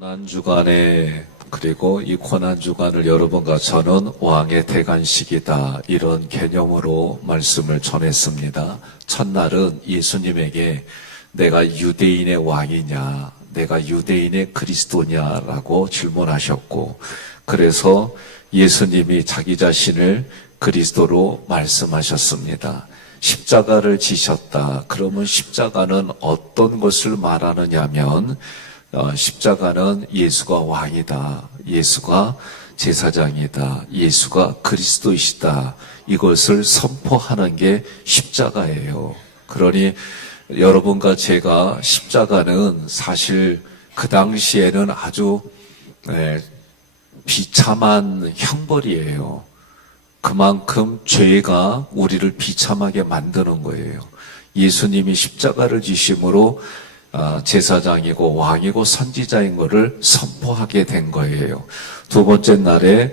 고난주간에 그리고 이 고난주간을 여러분과 저는 왕의 대관식이다 이런 개념으로 말씀을 전했습니다. 첫날은 예수님에게 내가 유대인의 왕이냐 내가 유대인의 그리스도냐라고 질문하셨고 그래서 예수님이 자기 자신을 그리스도로 말씀하셨습니다. 십자가를 지셨다. 그러면 십자가는 어떤 것을 말하느냐면 십자가는 예수가 왕이다. 예수가 제사장이다. 예수가 그리스도이시다. 이것을 선포하는 게 십자가예요. 그러니 여러분과 제가 십자가는 사실 그 당시에는 아주 비참한 형벌이에요. 그만큼 죄가 우리를 비참하게 만드는 거예요. 예수님이 십자가를 지심으로 제사장이고 왕이고 선지자인 것을 선포하게 된 거예요. 두 번째 날에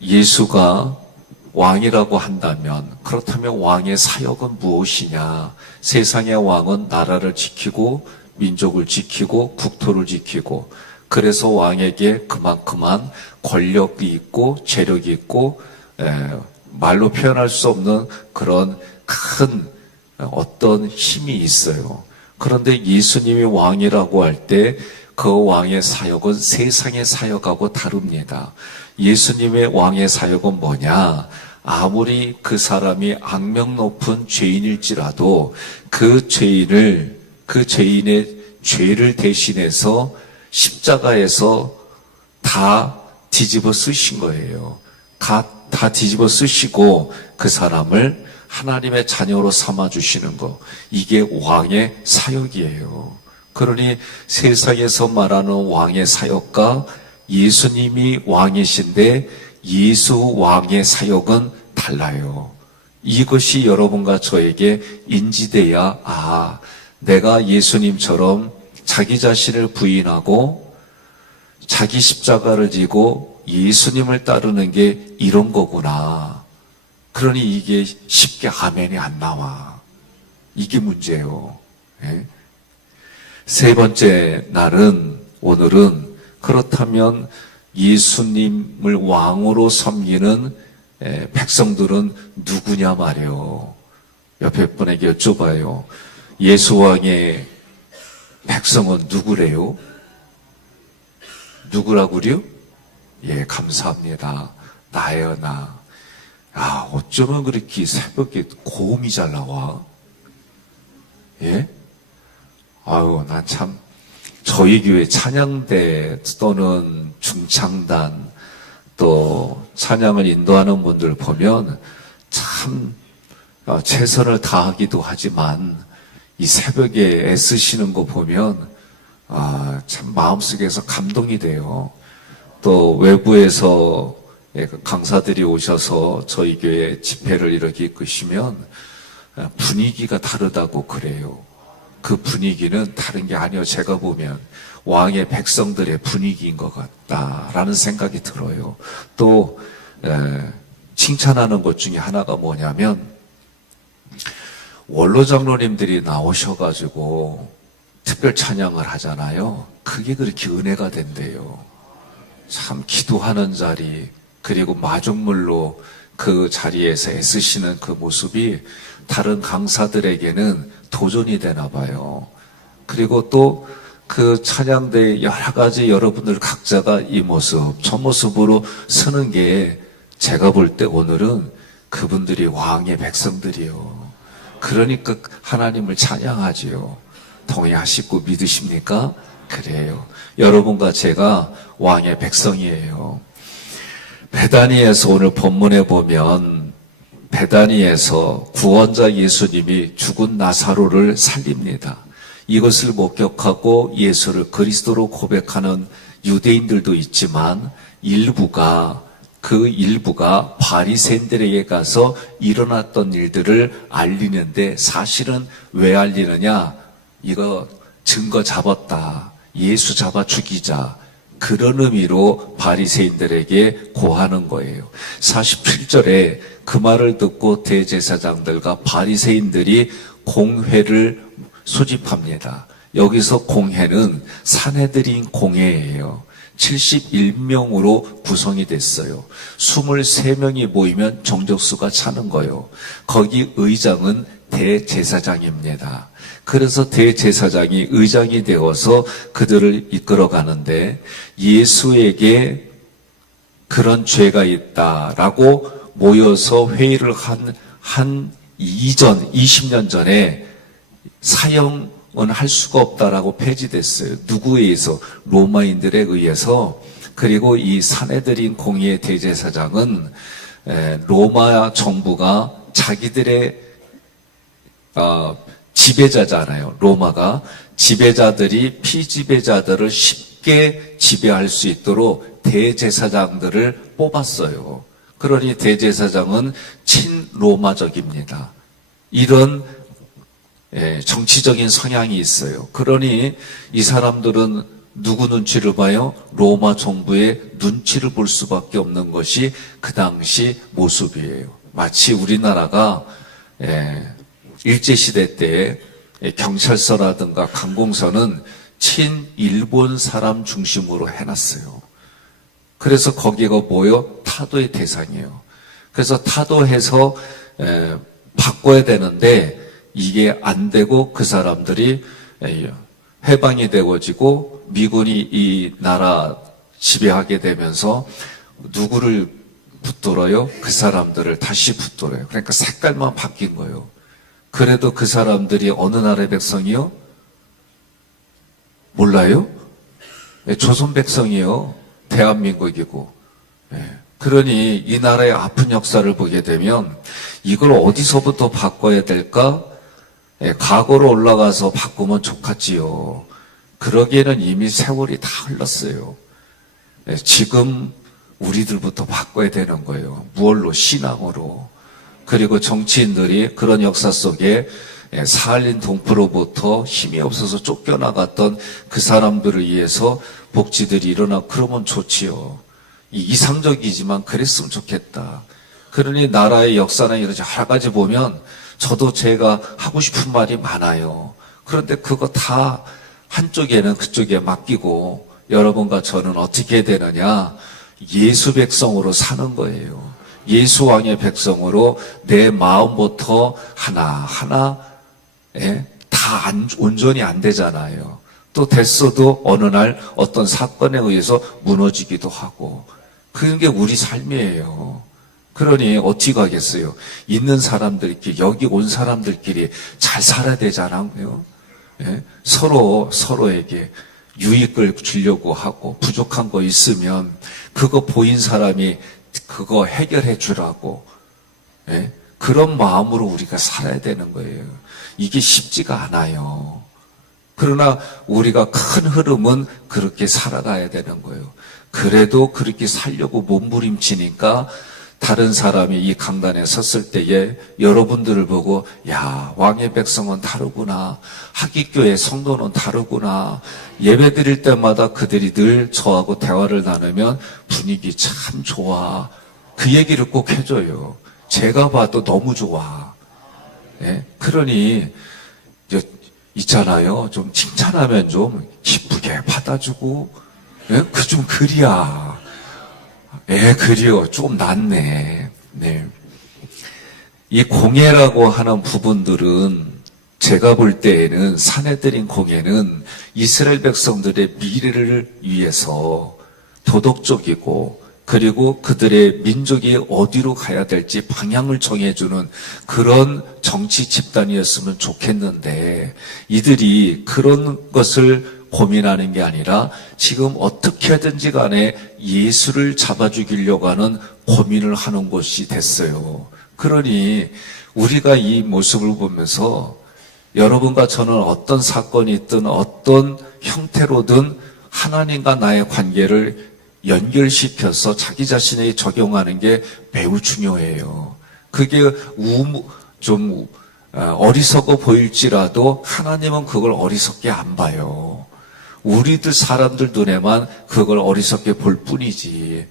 예수가 왕이라고 한다면 그렇다면 왕의 사역은 무엇이냐? 세상의 왕은 나라를 지키고 민족을 지키고 국토를 지키고 그래서 왕에게 그만큼만 권력이 있고 재력이 있고 말로 표현할 수 없는 그런 큰 어떤 힘이 있어요. 그런데 예수님이 왕이라고 할 때 그 왕의 사역은 세상의 사역하고 다릅니다. 예수님의 왕의 사역은 뭐냐? 아무리 그 사람이 악명 높은 죄인일지라도 그 죄인의 죄를 대신해서 십자가에서 다 뒤집어 쓰신 거예요. 다 뒤집어 쓰시고 그 사람을 하나님의 자녀로 삼아주시는 거. 이게 왕의 사역이에요. 그러니 세상에서 말하는 왕의 사역과 예수님이 왕이신데 예수 왕의 사역은 달라요. 이것이 여러분과 저에게 인지돼야 내가 예수님처럼 자기 자신을 부인하고 자기 십자가를 지고 예수님을 따르는 게 이런 거구나. 그러니 이게 쉽게 아멘이 안 나와. 이게 문제예요. 세 번째 날은 오늘은 그렇다면 예수님을 왕으로 섬기는 백성들은 누구냐 말이에요. 옆에 분에게 여쭤봐요. 예수 왕의 백성은 누구래요? 누구라고요? 예, 감사합니다. 나예요, 나. 어쩌면 그렇게 새벽에 고음이 잘 나와? 예? 난 참, 저희 교회 찬양대 또는 중창단 또 찬양을 인도하는 분들 보면 참 최선을 다하기도 하지만 이 새벽에 애쓰시는 거 보면 참 마음속에서 감동이 돼요. 또 외부에서 강사들이 오셔서 저희 교회 집회를 이렇게 이끄시면 분위기가 다르다고 그래요. 그 분위기는 다른 게 아니에요. 제가 보면 왕의 백성들의 분위기인 것 같다라는 생각이 들어요. 또 칭찬하는 것 중에 하나가 뭐냐면 원로 장로님들이 나오셔가지고 특별 찬양을 하잖아요. 그게 그렇게 은혜가 된대요. 참 기도하는 자리 그리고 마중물로 그 자리에서 애쓰시는 그 모습이 다른 강사들에게는 도전이 되나 봐요. 그리고 또 그 찬양대의 여러 가지 여러분들 각자가 이 모습, 저 모습으로 서는 게 제가 볼 때 오늘은 그분들이 왕의 백성들이요. 그러니까 하나님을 찬양하지요. 동의하시고 믿으십니까? 그래요. 여러분과 제가 왕의 백성이에요. 베다니에서 오늘 본문에 보면 베다니에서 구원자 예수님이 죽은 나사로를 살립니다. 이것을 목격하고 예수를 그리스도로 고백하는 유대인들도 있지만 그 일부가 바리새인들에게 가서 일어났던 일들을 알리는데 사실은 왜 알리느냐? 이거 증거 잡았다. 예수 잡아 죽이자. 그런 의미로 바리새인들에게 고하는 거예요. 47절에 그 말을 듣고 대제사장들과 바리새인들이 공회를 소집합니다. 여기서 공회는 사내들인 공회예요. 71명으로 구성이 됐어요. 23명이 모이면 정적수가 차는 거예요. 거기 의장은 대제사장입니다. 그래서 대제사장이 의장이 되어서 그들을 이끌어 가는데, 예수에게 그런 죄가 있다라고 모여서 회의를 한 20년 전에 사형은 할 수가 없다라고 폐지됐어요. 누구에 의해서? 로마인들에 의해서. 그리고 이 사내들인 공의의 대제사장은 로마 정부가 자기들의 지배자잖아요. 로마가 지배자들이 피지배자들을 쉽게 지배할 수 있도록 대제사장들을 뽑았어요. 그러니 대제사장은 친로마적입니다. 이런 정치적인 성향이 있어요. 그러니 이 사람들은 누구 눈치를 봐요? 로마 정부의 눈치를 볼 수밖에 없는 것이 그 당시 모습이에요. 마치 우리나라가 일제시대 때 경찰서라든가 관공서는 친일본 사람 중심으로 해놨어요. 그래서 거기가 뭐요? 타도의 대상이에요. 그래서 타도해서 바꿔야 되는데 이게 안 되고 그 사람들이 해방이 되어지고 미군이 이 나라 지배하게 되면서 누구를 붙들어요? 그 사람들을 다시 붙들어요. 그러니까 색깔만 바뀐 거예요. 그래도 그 사람들이 어느 나라의 백성이요? 몰라요? 조선 백성이요. 대한민국이고. 그러니 이 나라의 아픈 역사를 보게 되면 이걸 어디서부터 바꿔야 될까? 과거로 올라가서 바꾸면 좋겠지요. 그러기에는 이미 세월이 다 흘렀어요. 지금 우리들부터 바꿔야 되는 거예요. 무얼로? 신앙으로. 그리고 정치인들이 그런 역사 속에 스탈린 동포로부터 힘이 없어서 쫓겨나갔던 그 사람들을 위해서 복지들이 일어나, 그러면 좋지요. 이상적이지만 그랬으면 좋겠다. 그러니 나라의 역사나 여러 가지 보면 저도 제가 하고 싶은 말이 많아요. 그런데 그거 다 한쪽에는 그쪽에 맡기고 여러분과 저는 어떻게 해야 되느냐? 예수 백성으로 사는 거예요. 예수 왕의 백성으로 내 마음부터 하나하나 다 온전히 안 되잖아요. 또 됐어도 어느 날 어떤 사건에 의해서 무너지기도 하고, 그런 게 우리 삶이에요. 그러니 어떻게 하겠어요? 있는 사람들끼리, 여기 온 사람들끼리 잘 살아야 되잖아요. 서로에게 유익을 주려고 하고, 부족한 거 있으면 그거 보인 사람이 그거 해결해 주라고, 그런 마음으로 우리가 살아야 되는 거예요. 이게 쉽지가 않아요. 그러나 우리가 큰 흐름은 그렇게 살아가야 되는 거예요. 그래도 그렇게 살려고 몸부림치니까 다른 사람이 이 강단에 섰을 때에 여러분들을 보고, 야, 왕의 백성은 다르구나, 하깃교회 성도는 다르구나, 예배 드릴 때마다 그들이 늘 저하고 대화를 나누면 분위기 참 좋아, 그 얘기를 꼭 해줘요. 제가 봐도 너무 좋아. 그러니 있잖아요, 좀 칭찬하면 좀 기쁘게 받아주고, 그 좀 그리야. 그리요. 좀 낫네. 이 공예라고 하는 부분들은 제가 볼 때에는, 사내들인 공예는 이스라엘 백성들의 미래를 위해서 도덕적이고, 그리고 그들의 민족이 어디로 가야 될지 방향을 정해주는 그런 정치 집단이었으면 좋겠는데, 이들이 그런 것을 고민하는 게 아니라 지금 어떻게 하든지 간에 예수를 잡아 죽이려고 하는 고민을 하는 것이 됐어요. 그러니 우리가 이 모습을 보면서 여러분과 저는 어떤 사건이 있든 어떤 형태로든 하나님과 나의 관계를 연결시켜서 자기 자신에게 적용하는 게 매우 중요해요. 그게 좀 어리석어 보일지라도 하나님은 그걸 어리석게 안 봐요. 우리들 사람들 눈에만 그걸 어리석게 볼 뿐이지.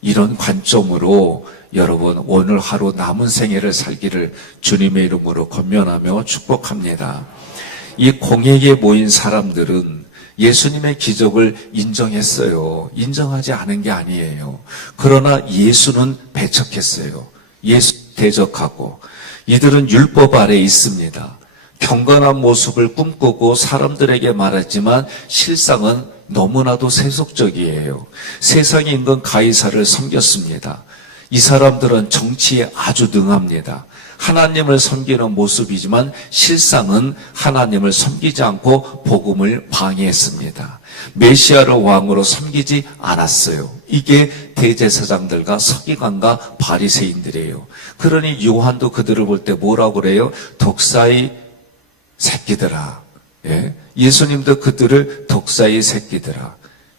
이런 관점으로 여러분 오늘 하루 남은 생애를 살기를 주님의 이름으로 권면하며 축복합니다. 이 공회에 모인 사람들은 예수님의 기적을 인정했어요. 인정하지 않은 게 아니에요. 그러나 예수는 배척했어요. 예수 대적하고. 이들은 율법 아래 있습니다. 경건한 모습을 꿈꾸고 사람들에게 말했지만 실상은 너무나도 세속적이에요. 세상의 임금 가이사를 섬겼습니다. 이 사람들은 정치에 아주 능합니다. 하나님을 섬기는 모습이지만 실상은 하나님을 섬기지 않고 복음을 방해했습니다. 메시아를 왕으로 섬기지 않았어요. 이게 대제사장들과 서기관과 바리새인들이에요. 그러니 요한도 그들을 볼 때 뭐라고 그래요? 독사의 새끼들아. 예? 예수님도 그들을 독사의 새끼들아.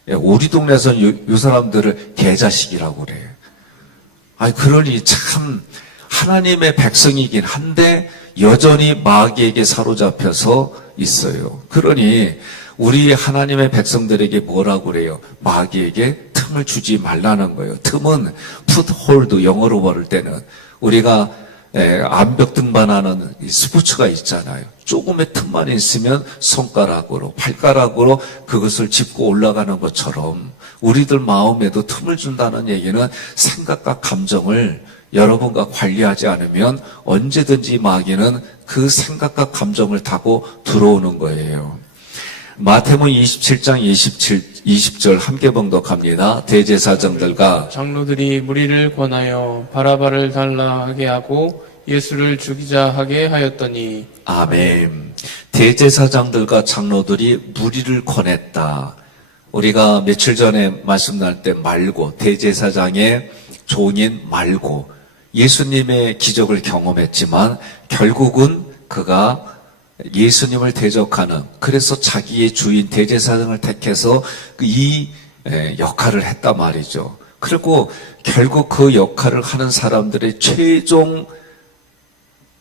예, 우리 동네에서는 요 사람들을 개자식이라고 그래요. 아니, 그러니 참 하나님의 백성이긴 한데 여전히 마귀에게 사로잡혀서 있어요. 그러니 우리 하나님의 백성들에게 뭐라고 그래요? 마귀에게 틈을 주지 말라는 거예요. 틈은 풋홀드, 영어로 부를 때는 우리가 암벽 등반하는 스포츠가 있잖아요. 조금의 틈만 있으면 손가락으로, 발가락으로 그것을 짚고 올라가는 것처럼 우리들 마음에도 틈을 준다는 얘기는 생각과 감정을 여러분과 관리하지 않으면 언제든지 마귀는 그 생각과 감정을 타고 들어오는 거예요. 마태복음 27장 20절 함께 봉독합니다. 대제사장들과 장로들이 무리를 권하여 바라바를 달라 하게 하고 예수를 죽이자 하게 하였더니. 아멘. 대제사장들과 장로들이 무리를 권했다. 우리가 며칠 전에 말씀 날 때 말고, 대제사장의 종인 말고 예수님의 기적을 경험했지만 결국은 그가 예수님을 대적하는, 그래서 자기의 주인 대제사장을 택해서 이 역할을 했단 말이죠. 그리고 결국 그 역할을 하는 사람들의 최종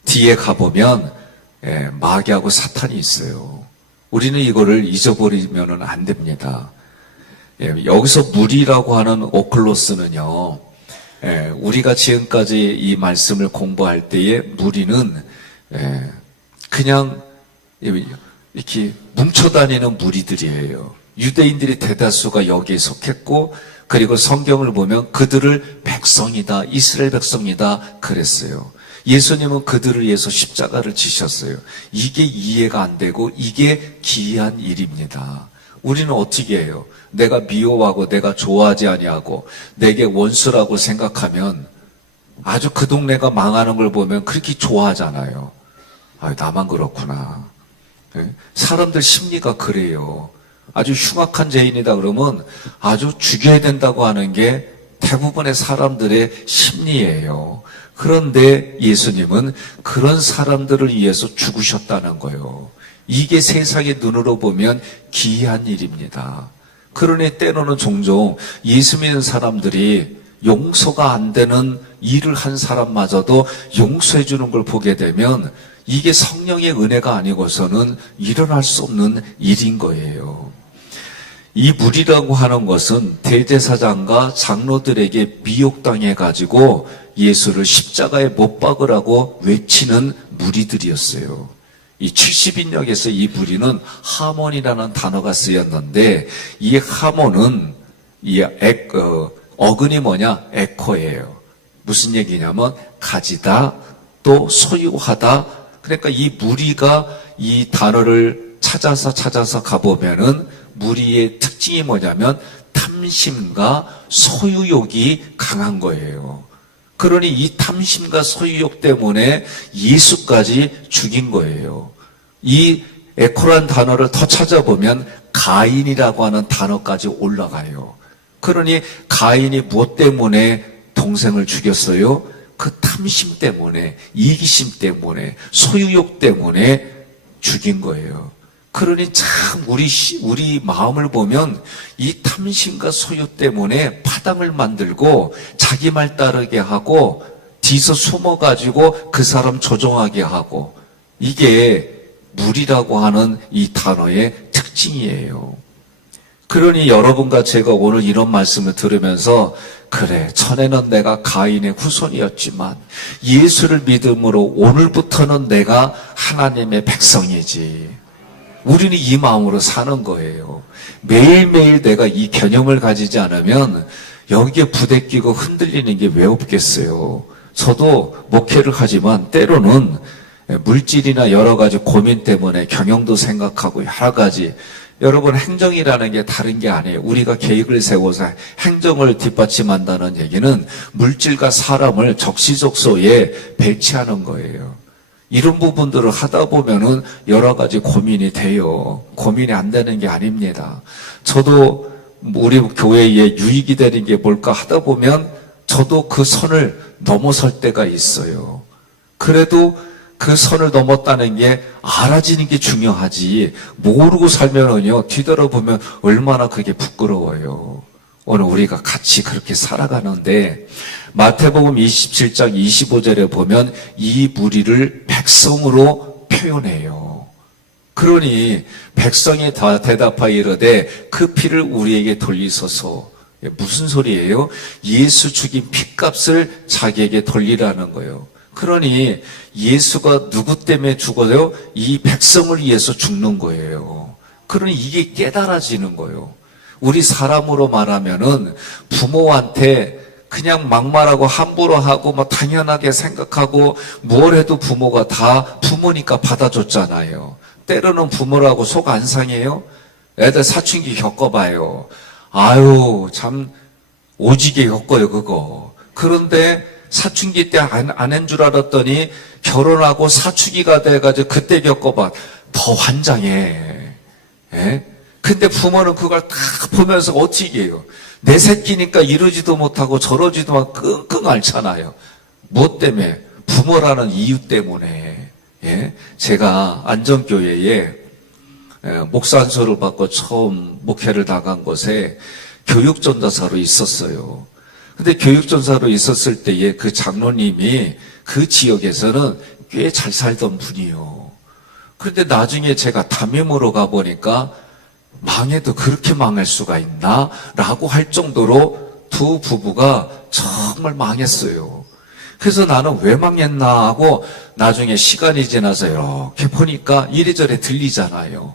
뒤에 가보면 마귀하고 사탄이 있어요. 우리는 이거를 잊어버리면 안 됩니다. 여기서 무리라고 하는 오클로스는요, 우리가 지금까지 이 말씀을 공부할 때에 무리는 그냥 이렇게 뭉쳐다니는 무리들이에요. 유대인들이 대다수가 여기에 속했고, 그리고 성경을 보면 그들을 백성이다, 이스라엘 백성이다 그랬어요. 예수님은 그들을 위해서 십자가를 지셨어요. 이게 이해가 안 되고 이게 기이한 일입니다. 우리는 어떻게 해요? 내가 미워하고 내가 좋아하지 아니하고 내게 원수라고 생각하면 아주 그 동네가 망하는 걸 보면 그렇게 좋아하잖아요. 아, 나만 그렇구나. 사람들 심리가 그래요. 아주 흉악한 죄인이다 그러면 아주 죽여야 된다고 하는 게 대부분의 사람들의 심리예요. 그런데 예수님은 그런 사람들을 위해서 죽으셨다는 거예요. 이게 세상의 눈으로 보면 기이한 일입니다. 그러니 때로는 종종 예수 믿는 사람들이 용서가 안 되는 일을 한 사람마저도 용서해 주는 걸 보게 되면 이게 성령의 은혜가 아니고서는 일어날 수 없는 일인 거예요. 이 무리라고 하는 것은 대제사장과 장로들에게 미혹당해 가지고 예수를 십자가에 못 박으라고 외치는 무리들이었어요. 이 70인역에서 이 무리는 하몬이라는 단어가 쓰였는데 이 하몬은 어근이 뭐냐? 에코예요. 무슨 얘기냐면 가지다, 또 소유하다. 그러니까 이 무리가 이 단어를 찾아서 가보면은 무리의 특징이 뭐냐면 탐심과 소유욕이 강한 거예요. 그러니 이 탐심과 소유욕 때문에 예수까지 죽인 거예요. 이 에코란 단어를 더 찾아보면 가인이라고 하는 단어까지 올라가요. 그러니 가인이 무엇 때문에 동생을 죽였어요? 그 탐심 때문에, 이기심 때문에, 소유욕 때문에 죽인 거예요. 그러니 참 우리 마음을 보면 이 탐심과 소유 때문에 파당을 만들고 자기 말 따르게 하고 뒤서 숨어가지고 그 사람 조종하게 하고, 이게 무리라고 하는 이 단어의 특징이에요. 그러니 여러분과 제가 오늘 이런 말씀을 들으면서 그래, 전에는 내가 가인의 후손이었지만 예수를 믿음으로 오늘부터는 내가 하나님의 백성이지. 우리는 이 마음으로 사는 거예요. 매일매일 내가 이 개념을 가지지 않으면 여기에 부대끼고 흔들리는 게 왜 없겠어요. 저도 목회를 하지만 때로는 물질이나 여러 가지 고민 때문에 경영도 생각하고 여러 가지, 여러분 행정이라는 게 다른 게 아니에요. 우리가 계획을 세워서 행정을 뒷받침한다는 얘기는 물질과 사람을 적시적소에 배치하는 거예요. 이런 부분들을 하다 보면은 여러 가지 고민이 돼요. 고민이 안 되는 게 아닙니다. 저도 우리 교회에 유익이 되는 게 뭘까 하다 보면 저도 그 선을 넘어설 때가 있어요. 그래도 그 선을 넘었다는 게 알아지는 게 중요하지, 모르고 살면은요, 뒤돌아보면 얼마나 그게 부끄러워요. 오늘 우리가 같이 그렇게 살아가는데, 마태복음 27장 25절에 보면 이 무리를 백성으로 표현해요. 그러니 백성이 다 대답하여 이르되 그 피를 우리에게 돌리소서. 무슨 소리예요? 예수 죽인 피값을 자기에게 돌리라는 거예요. 그러니 예수가 누구 때문에 죽어요? 이 백성을 위해서 죽는 거예요. 그러니 이게 깨달아지는 거예요. 우리 사람으로 말하면은 부모한테 그냥 막말하고 함부로 하고 뭐 당연하게 생각하고 뭘 해도 부모가 다 부모니까 받아줬잖아요. 때로는 부모라고 속 안 상해요? 애들 사춘기 겪어봐요. 아유, 참 오지게 겪어요, 그거. 그런데 사춘기 때 안 한 줄 알았더니 결혼하고 사춘기가 돼가지고 그때 겪어봐. 더 환장해. 예? 근데 부모는 그걸 다 보면서 어떻게 해요? 내 새끼니까 이러지도 못하고 저러지도 못하고 끙끙 앓잖아요. 뭐 때문에? 부모라는 이유 때문에. 예? 제가 안전교회에 목사 안수를 받고 처음 목회를 나간 곳에 교육전도사로 있었어요. 근데 교육전사로 있었을 때에 그 장로님이 그 지역에서는 꽤 잘 살던 분이요. 그런데 나중에 제가 담임으로 가보니까 망해도 그렇게 망할 수가 있나? 라고 할 정도로 두 부부가 정말 망했어요. 그래서 나는 왜 망했나 하고 나중에 시간이 지나서 이렇게 보니까 이래저래 들리잖아요.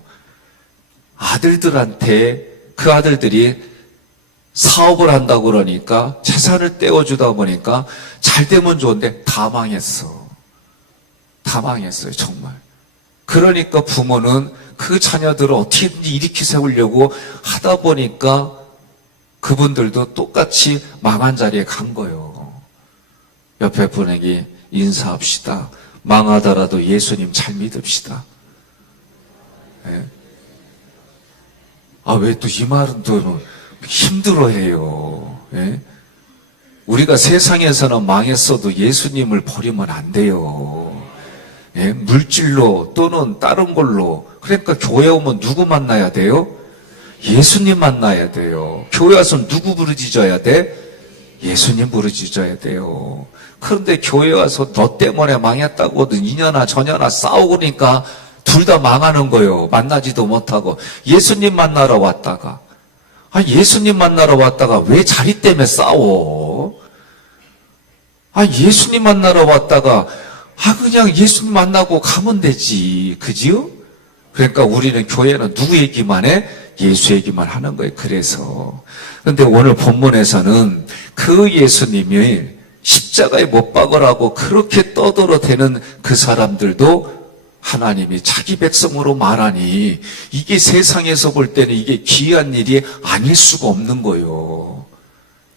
아들들한테 그 아들들이 사업을 한다고 그러니까 재산을 떼어주다 보니까 잘 되면 좋은데 다 망했어. 다 망했어요, 정말. 그러니까 부모는 그 자녀들을 어떻게든지 일으키 세우려고 하다 보니까 그분들도 똑같이 망한 자리에 간 거예요. 옆에 분에게 인사합시다. 망하더라도 예수님 잘 믿읍시다. 예? 아, 왜 또 이 말은 또 힘들어해요. 예? 우리가 세상에서는 망했어도 예수님을 버리면 안 돼요. 예? 물질로 또는 다른 걸로. 그러니까 교회 오면 누구 만나야 돼요? 예수님 만나야 돼요. 교회 와서 누구 부르짖어야 돼? 예수님 부르짖어야 돼요. 그런데 교회 와서 너 때문에 망했다고든 이년아 저년아 싸우고 그러니까 둘 다 망하는 거예요. 만나지도 못하고. 예수님 만나러 왔다가, 예수님 만나러 왔다가 왜 자리 때문에 싸워? 예수님 만나러 왔다가 그냥 예수님 만나고 가면 되지. 그지요? 그러니까 우리는 교회는 누구 얘기만 해? 예수 얘기만 하는 거예요. 그래서. 그런데 오늘 본문에서는 그 예수님이 십자가에 못 박으라고 그렇게 떠들어대는 그 사람들도 하나님이 자기 백성으로 말하니 이게 세상에서 볼 때는 이게 기이한 일이 아닐 수가 없는 거예요.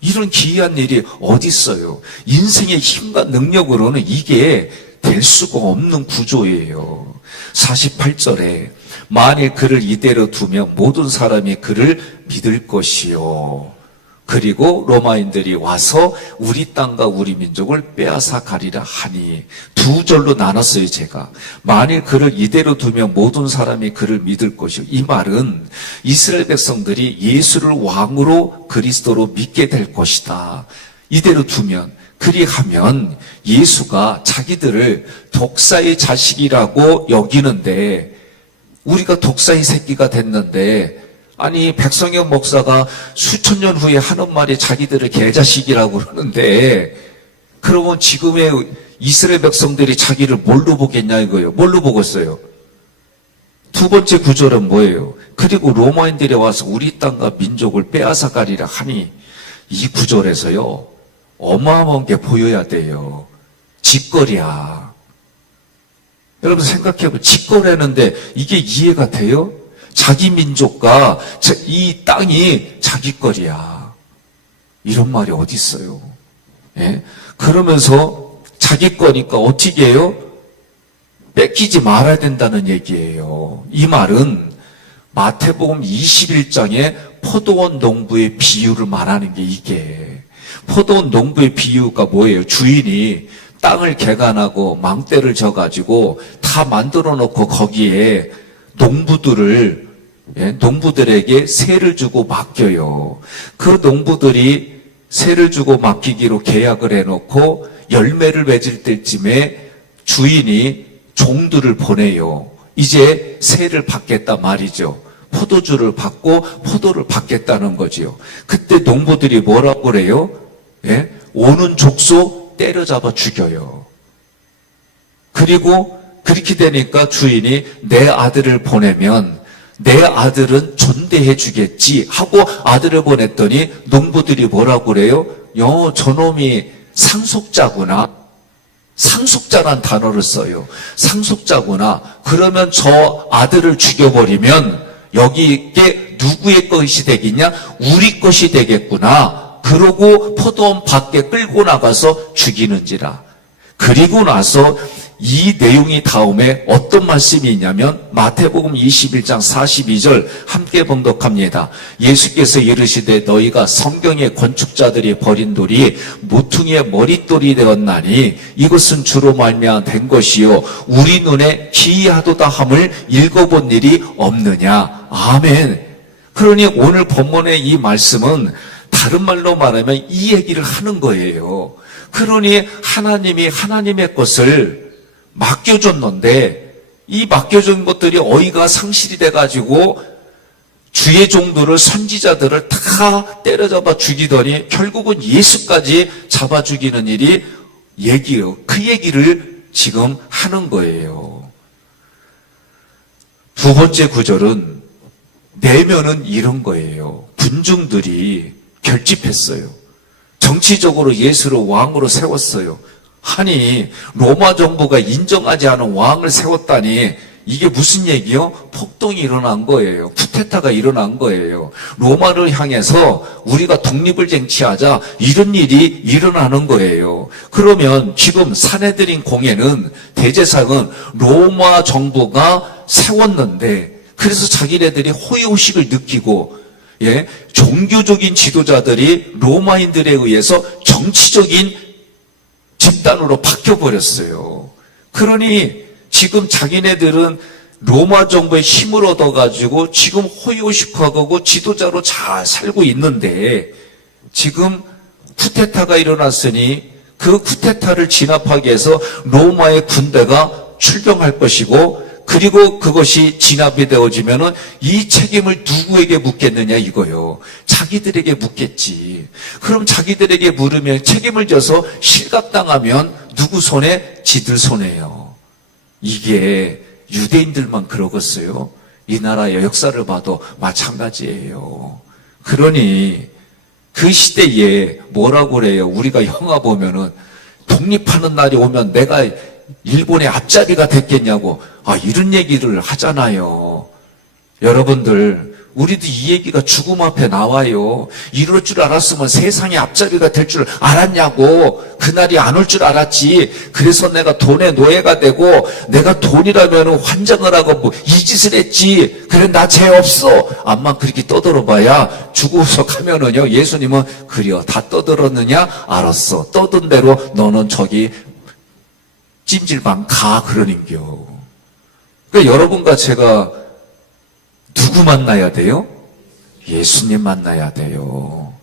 이런 기이한 일이 어디 있어요? 인생의 힘과 능력으로는 이게 될 수가 없는 구조예요. 48절에 만일 그를 이대로 두면 모든 사람이 그를 믿을 것이요. 그리고 로마인들이 와서 우리 땅과 우리 민족을 빼앗아 가리라 하니, 두 절로 나눴어요, 제가. 만일 그를 이대로 두면 모든 사람이 그를 믿을 것이요. 이 말은 이스라엘 백성들이 예수를 왕으로 그리스도로 믿게 될 것이다. 이대로 두면, 그리하면 예수가 자기들을 독사의 자식이라고 여기는데, 우리가 독사의 새끼가 됐는데, 백성현 목사가 수천 년 후에 하는 말이 자기들을 개자식이라고 그러는데, 그러면 지금의 이스라엘 백성들이 자기를 뭘로 보겠냐 이거예요. 뭘로 보겠어요? 두 번째 구절은 뭐예요? 그리고 로마인들이 와서 우리 땅과 민족을 빼앗아가리라 하니, 이 구절에서요, 어마어마한 게 보여야 돼요. 직거래야. 여러분 생각해보면 직거래하는데 이게 이해가 돼요? 자기 민족과 이 땅이 자기 거리야. 이런 말이 어디 있어요? 예? 그러면서 자기 거니까 어떻게 해요? 뺏기지 말아야 된다는 얘기예요. 이 말은 마태복음 21장에 포도원 농부의 비유를 말하는 게 이게. 포도원 농부의 비유가 뭐예요? 주인이 땅을 개간하고 망대를 져가지고 다 만들어 놓고 거기에 농부들에게 세를 주고 맡겨요. 그 농부들이 세를 주고 맡기기로 계약을 해놓고 열매를 맺을 때쯤에 주인이 종들을 보내요. 이제 세를 받겠다 말이죠. 포도주를 받고 포도를 받겠다는 거지요. 그때 농부들이 뭐라고 그래요? 예? 오는 족속 때려잡아 죽여요. 그리고 그렇게 되니까 주인이 내 아들을 보내면 내 아들은 존대해 주겠지 하고 아들을 보냈더니 농부들이 뭐라고 그래요? 저놈이 상속자구나. 상속자란 단어를 써요. 상속자구나. 그러면 저 아들을 죽여버리면 여기에 누구의 것이 되겠냐? 우리 것이 되겠구나. 그러고 포도원 밖에 끌고 나가서 죽이는지라. 그리고 나서 이 내용이 다음에 어떤 말씀이 있냐면 마태복음 21장 42절 함께 봉독합니다. 예수께서 이르시되 너희가 성경의 건축자들이 버린 돌이 모퉁이의 머릿돌이 되었나니 이것은 주로 말미암아 된 것이요 우리 눈에 기이하도다 함을 읽어본 일이 없느냐. 아멘. 그러니 오늘 본문의 이 말씀은 다른 말로 말하면 이 얘기를 하는 거예요. 그러니 하나님이 하나님의 것을 맡겨줬는데 이 맡겨준 것들이 어이가 상실이 돼가지고 주의 종들을 선지자들을 다 때려잡아 죽이더니 결국은 예수까지 잡아 죽이는 일이 얘기예요. 그 얘기를 지금 하는 거예요. 두 번째 구절은 내면은 이런 거예요. 군중들이 결집했어요. 정치적으로 예수를 왕으로 세웠어요. 아니 로마 정부가 인정하지 않은 왕을 세웠다니 이게 무슨 얘기요? 폭동이 일어난 거예요. 쿠데타가 일어난 거예요. 로마를 향해서 우리가 독립을 쟁취하자 이런 일이 일어나는 거예요. 그러면 지금 사내들인 공예는 대제사장은 로마 정부가 세웠는데 그래서 자기네들이 호의호식을 느끼고 종교적인 지도자들이 로마인들에 의해서 정치적인 집단으로 바뀌어버렸어요. 그러니 지금 자기네들은 로마 정부의 힘을 얻어가지고 지금 호의호식하고 지도자로 잘 살고 있는데 지금 쿠데타가 일어났으니 그 쿠데타를 진압하기 위해서 로마의 군대가 출병할 것이고 그리고 그것이 진압이 되어지면은 이 책임을 누구에게 묻겠느냐 이거요. 자기들에게 묻겠지. 그럼 자기들에게 물으면 책임을 져서 실각당하면 누구 손에? 지들 손에요. 이게 유대인들만 그러겠어요. 이 나라의 역사를 봐도 마찬가지예요. 그러니 그 시대에 뭐라고 그래요? 우리가 영화 보면은 독립하는 날이 오면 내가 일본의 앞자리가 됐겠냐고 이런 얘기를 하잖아요. 여러분들 우리도 이 얘기가 죽음 앞에 나와요. 이럴 줄 알았으면 세상의 앞자리가 될 줄 알았냐고. 그날이 안 올 줄 알았지. 그래서 내가 돈의 노예가 되고 내가 돈이라면 환장을 하고 이 짓을 했지. 그래 나 죄 없어. 암만 그렇게 떠들어봐야 죽어서 가면은요 예수님은 그려 다 떠들었느냐? 알았어. 떠든 대로 너는 저기 찜질방 가 그러는겨. 그러니까 여러분과 제가 누구 만나야 돼요? 예수님 만나야 돼요.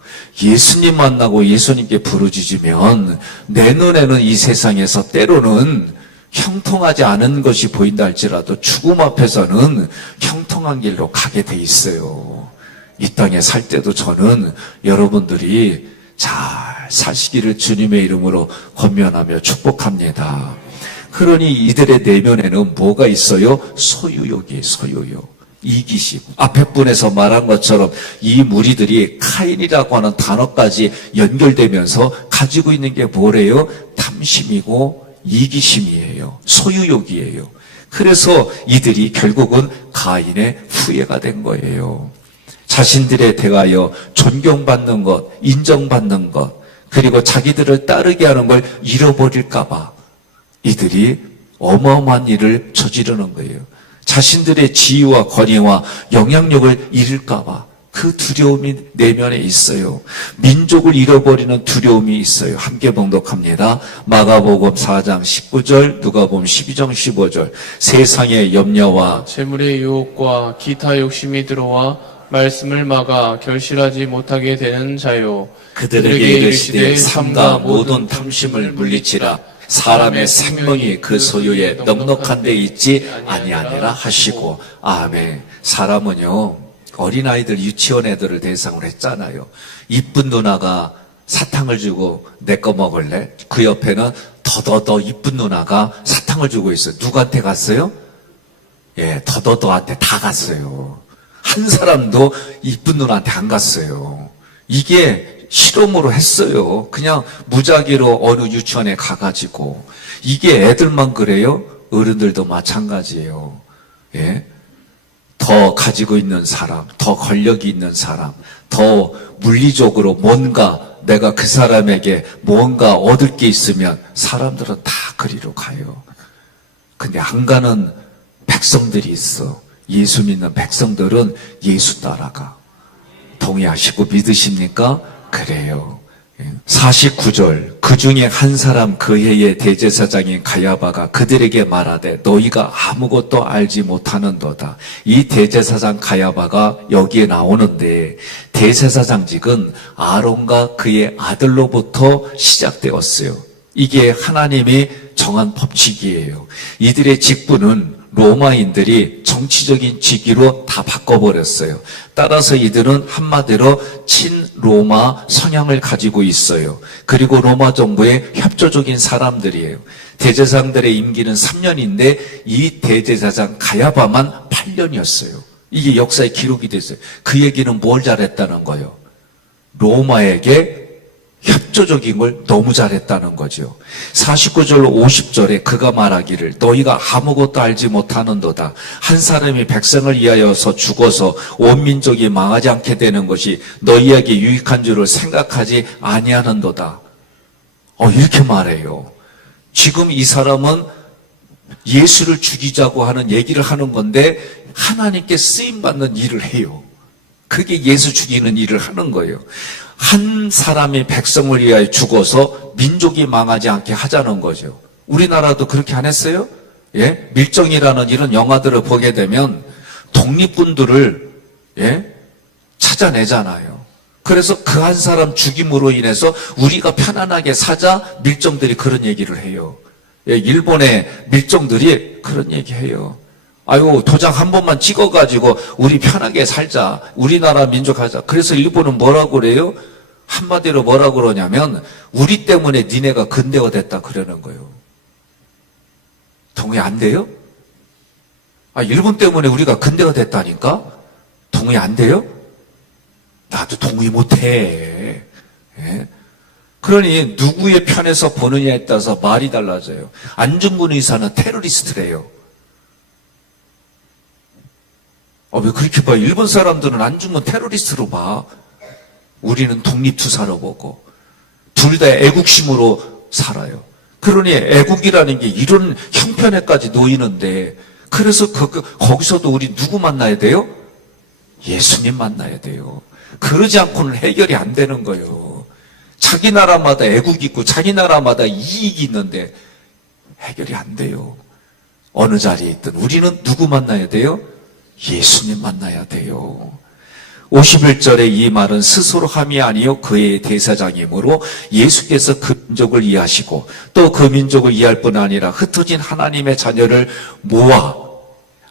예수님 만나고 예수님께 부르짖으면 내 눈에는 이 세상에서 때로는 형통하지 않은 것이 보인다 할지라도 죽음 앞에서는 형통한 길로 가게 돼 있어요. 이 땅에 살 때도 저는 여러분들이 잘 사시기를 주님의 이름으로 권면하며 축복합니다. 그러니 이들의 내면에는 뭐가 있어요? 소유욕이에요, 소유욕. 이기심. 앞에 분에서 말한 것처럼 이 무리들이 카인이라고 하는 단어까지 연결되면서 가지고 있는 게 뭐래요? 탐심이고 이기심이에요. 소유욕이에요. 그래서 이들이 결국은 가인의 후예가 된 거예요. 자신들에 대하여 존경받는 것, 인정받는 것, 그리고 자기들을 따르게 하는 걸 잃어버릴까봐 이들이 어마어마한 일을 저지르는 거예요. 자신들의 지위와 권위와 영향력을 잃을까봐 그 두려움이 내면에 있어요. 민족을 잃어버리는 두려움이 있어요. 함께 봉독합니다. 마가복음 4장 19절, 누가복음 12장 15절. 세상의 염려와 재물의 유혹과 기타 욕심이 들어와 말씀을 막아 결실하지 못하게 되는 자요. 그들에게 이르시되 삼가 모든 탐심을 물리치라. 사람의 생명이 그 소유에 넉넉한 데 있지 아니하니라 하시고. 아멘. 사람은요, 어린아이들, 유치원 애들을 대상으로 했잖아요. 이쁜 누나가 사탕을 주고 내 거 먹을래? 그 옆에는 더더더 이쁜 누나가 사탕을 주고 있어요. 누구한테 갔어요? 예, 더더더한테 다 갔어요. 한 사람도 이쁜 누나한테 안 갔어요. 이게 실험으로 했어요. 그냥 무작위로 어느 유치원에 가가지고. 이게 애들만 그래요? 어른들도 마찬가지예요. 예? 더 가지고 있는 사람, 더 권력이 있는 사람, 더 물리적으로 뭔가 내가 그 사람에게 뭔가 얻을 게 있으면 사람들은 다 그리로 가요. 근데 안 가는 백성들이 있어. 예수 믿는 백성들은 예수 따라가. 동의하시고 믿으십니까? 그래요. 49절. 그 중에 한 사람 그 해의 대제사장인 가야바가 그들에게 말하되 너희가 아무것도 알지 못하는도다. 이 대제사장 가야바가 여기에 나오는데 대제사장직은 아론과 그의 아들로부터 시작되었어요. 이게 하나님이 정한 법칙이에요. 이들의 직분은 로마인들이 정치적인 직위로 다 바꿔버렸어요. 따라서 이들은 한마디로 친로마 성향을 가지고 있어요. 그리고 로마 정부의 협조적인 사람들이에요. 대제사장들의 임기는 3년인데 이 대제사장 가야바만 8년이었어요. 이게 역사에 기록이 됐어요. 그 얘기는 뭘 잘했다는 거예요? 로마에게 협조적인 걸 너무 잘했다는 거죠. 49절 50절에 그가 말하기를 너희가 아무것도 알지 못하는도다. 한 사람이 백성을 위하여서 죽어서 온 민족이 망하지 않게 되는 것이 너희에게 유익한 줄을 생각하지 아니하는도다. 이렇게 말해요. 지금 이 사람은 예수를 죽이자고 하는 얘기를 하는 건데 하나님께 쓰임받는 일을 해요. 그게 예수 죽이는 일을 하는 거예요. 한 사람이 백성을 위하여 죽어서 민족이 망하지 않게 하자는 거죠. 우리나라도 그렇게 안 했어요? 예? 밀정이라는 이런 영화들을 보게 되면 독립군들을 찾아내잖아요. 그래서 그 한 사람 죽임으로 인해서 우리가 편안하게 사자 밀정들이 그런 얘기를 해요. 예, 일본의 밀정들이 그런 얘기해요. 아유, 도장 한 번만 찍어가지고 우리 편하게 살자. 우리나라 민족 하자. 그래서 일본은 뭐라고 그래요? 한마디로 뭐라고 그러냐면 우리 때문에 니네가 근대화 됐다 그러는 거예요. 동의 안 돼요? 일본 때문에 우리가 근대화 됐다니까? 동의 안 돼요? 나도 동의 못해. 예? 그러니 누구의 편에서 보느냐에 따라서 말이 달라져요. 안중근 의사는 테러리스트래요. 왜 그렇게 봐? 일본 사람들은 안중근 테러리스트로 봐. 우리는 독립투사로 보고. 둘 다 애국심으로 살아요. 그러니 애국이라는 게 이런 형편에까지 놓이는데, 그래서 거기서도 우리 누구 만나야 돼요? 예수님 만나야 돼요. 그러지 않고는 해결이 안 되는 거예요. 자기 나라마다 애국이 있고 자기 나라마다 이익이 있는데 해결이 안 돼요. 어느 자리에 있든 우리는 누구 만나야 돼요? 예수님 만나야 돼요. 51절의 이 말은 스스로 함이 아니요 그의 대사장이므로 예수께서 그 민족을 이해하시고 또 그 민족을 이해할 뿐 아니라 흩어진 하나님의 자녀를 모아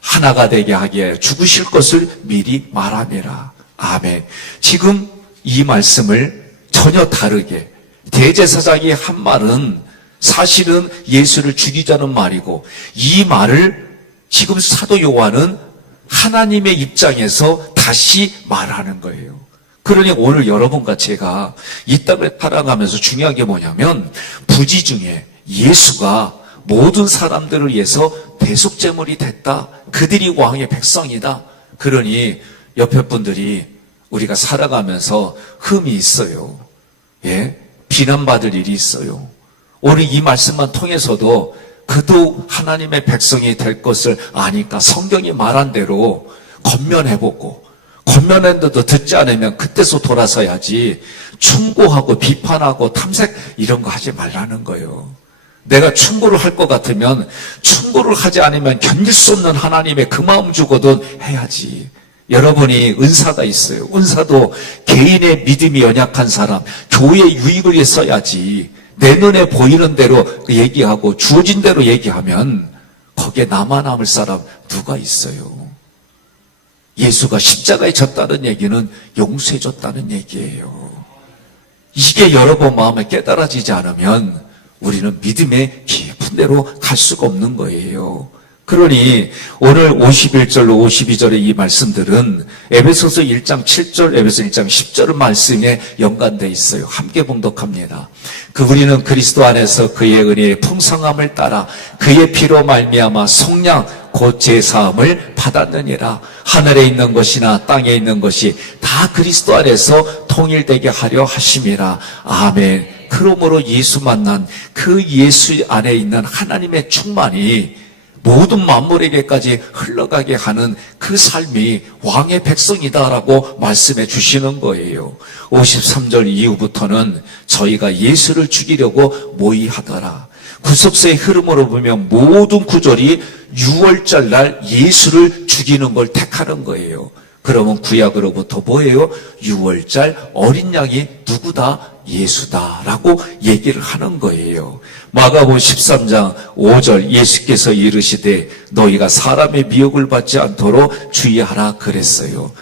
하나가 되게 하기에 죽으실 것을 미리 말함이라. 아멘. 지금 이 말씀을 전혀 다르게 대제사장이 한 말은 사실은 예수를 죽이자는 말이고, 이 말을 지금 사도 요한은 하나님의 입장에서 다시 말하는 거예요. 그러니 오늘 여러분과 제가 이 땅을 살아가면서 중요한 게 뭐냐면, 부지 중에 예수가 모든 사람들을 위해서 대속제물이 됐다. 그들이 왕의 백성이다. 그러니 옆에 분들이 우리가 살아가면서 흠이 있어요. 예? 비난받을 일이 있어요. 오늘 이 말씀만 통해서도 그도 하나님의 백성이 될 것을 아니까 성경이 말한 대로 권면해보고, 권면했는데도 듣지 않으면 그때서 돌아서야지, 충고하고 비판하고 탐색 이런 거 하지 말라는 거예요. 내가 충고를 할 것 같으면 충고를 하지 않으면 견딜 수 없는 하나님의 그 마음 주거든 해야지. 여러분이 은사가 있어요. 은사도 개인의 믿음이 연약한 사람, 교회 유익을 위해 써야지. 내 눈에 보이는 대로 얘기하고 주어진 대로 얘기하면 거기에 남아남을 사람 누가 있어요? 예수가 십자가에 졌다는 얘기는 용서해 줬다는 얘기예요. 이게 여러분 마음에 깨달아지지 않으면 우리는 믿음의 깊은 데로 갈 수가 없는 거예요. 그러니 오늘 51절로 52절의 이 말씀들은 에베소서 1장 7절, 에베소 1장 10절 말씀에 연관되어 있어요. 함께 봉독합니다. 우리는 그리스도 안에서 그의 은혜의 풍성함을 따라 그의 피로 말미암아 속량 곧 제사함을 받았느니라. 하늘에 있는 것이나 땅에 있는 것이 다 그리스도 안에서 통일되게 하려 하심이라. 아멘. 그러므로 예수 만난 그 예수 안에 있는 하나님의 충만이 모든 만물에게까지 흘러가게 하는 그 삶이 왕의 백성이다라고 말씀해 주시는 거예요. 53절 이후부터는 저희가 예수를 죽이려고 모의하더라. 구속서의 흐름으로 보면 모든 구절이 6월절 날 예수를 죽이는 걸 택하는 거예요. 그러면 구약으로부터 뭐예요? 6월절 어린 양이 누구다? 예수다라고 얘기를 하는 거예요. 마가복음 13장 5절 예수께서 이르시되 너희가 사람의 미혹을 받지 않도록 주의하라 그랬어요.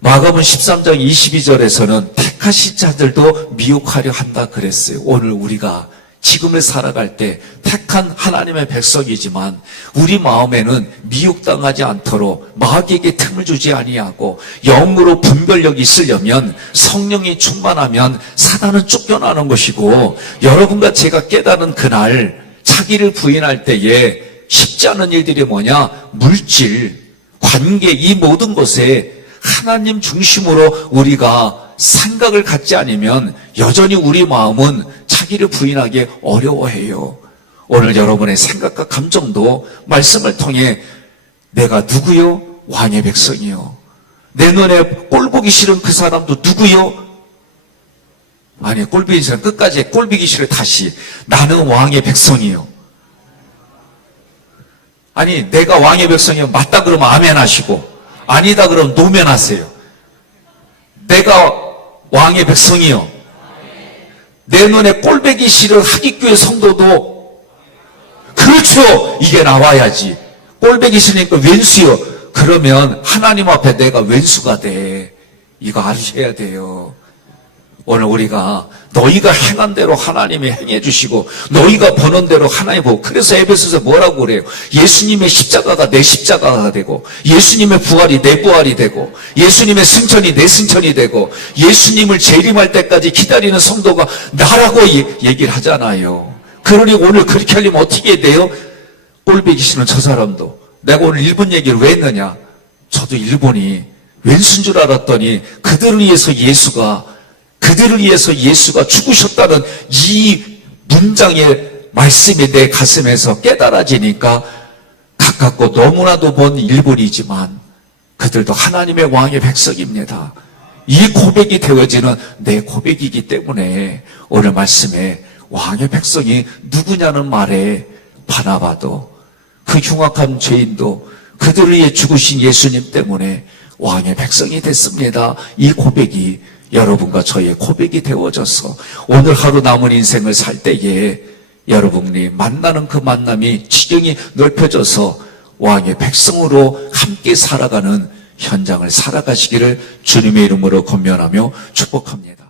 마가복음 13장 22절에서는 택하신 자들도 미혹하려 한다 그랬어요. 오늘 우리가 지금을 살아갈 때 택한 하나님의 백성이지만 우리 마음에는 미혹당하지 않도록 마귀에게 틈을 주지 아니하고 영으로 분별력이 있으려면 성령이 충만하면 사단은 쫓겨나는 것이고, 여러분과 제가 깨달은 그날 자기를 부인할 때에 쉽지 않은 일들이 뭐냐? 물질, 관계, 이 모든 것에 하나님 중심으로 우리가 생각을 갖지 않으면 여전히 우리 마음은 자기를 부인하기 어려워해요. 오늘 여러분의 생각과 감정도 말씀을 통해 내가 누구요? 왕의 백성이요. 내 눈에 꼴 보기 싫은 그 사람도 누구요? 아니, 꼴 보기 싫은 끝까지 꼴 보기 싫어. 다시 나는 왕의 백성이요. 아니, 내가 왕의 백성이요. 맞다 그러면 아멘 하시고, 아니다 그러면 노멘 하세요. 내가 왕의 백성이요. 내 눈에 꼴배기 싫은 하기교회 성도도 그렇죠. 이게 나와야지. 꼴배기 싫으니까 왼수요. 그러면 하나님 앞에 내가 왼수가 돼. 이거 아셔야 돼요. 오늘 우리가 너희가 행한 대로 하나님이 행해 주시고 너희가 버는 대로 하나님 보고, 그래서 에베소서 뭐라고 그래요? 예수님의 십자가가 내 십자가가 되고 예수님의 부활이 내 부활이 되고 예수님의 승천이 내 승천이 되고 예수님을 재림할 때까지 기다리는 성도가 나라고 얘기를 하잖아요. 그러니 오늘 그렇게 하려면 어떻게 돼요? 꼴보기 싫은 저 사람도, 내가 오늘 일본 얘기를 왜 했느냐? 저도 일본이 왼수인 줄 알았더니 그들을 위해서 예수가 죽으셨다는 이 문장의 말씀이 내 가슴에서 깨달아지니까 가깝고 너무나도 먼 일본이지만 그들도 하나님의 왕의 백성입니다. 이 고백이 되어지는 내 고백이기 때문에 오늘 말씀에 왕의 백성이 누구냐는 말에 바나바도 그 흉악한 죄인도 그들을 위해 죽으신 예수님 때문에 왕의 백성이 됐습니다. 이 고백이 여러분과 저의 고백이 되어져서 오늘 하루 남은 인생을 살 때에 여러분이 만나는 그 만남이 지경이 넓혀져서 왕의 백성으로 함께 살아가는 현장을 살아가시기를 주님의 이름으로 권면하며 축복합니다.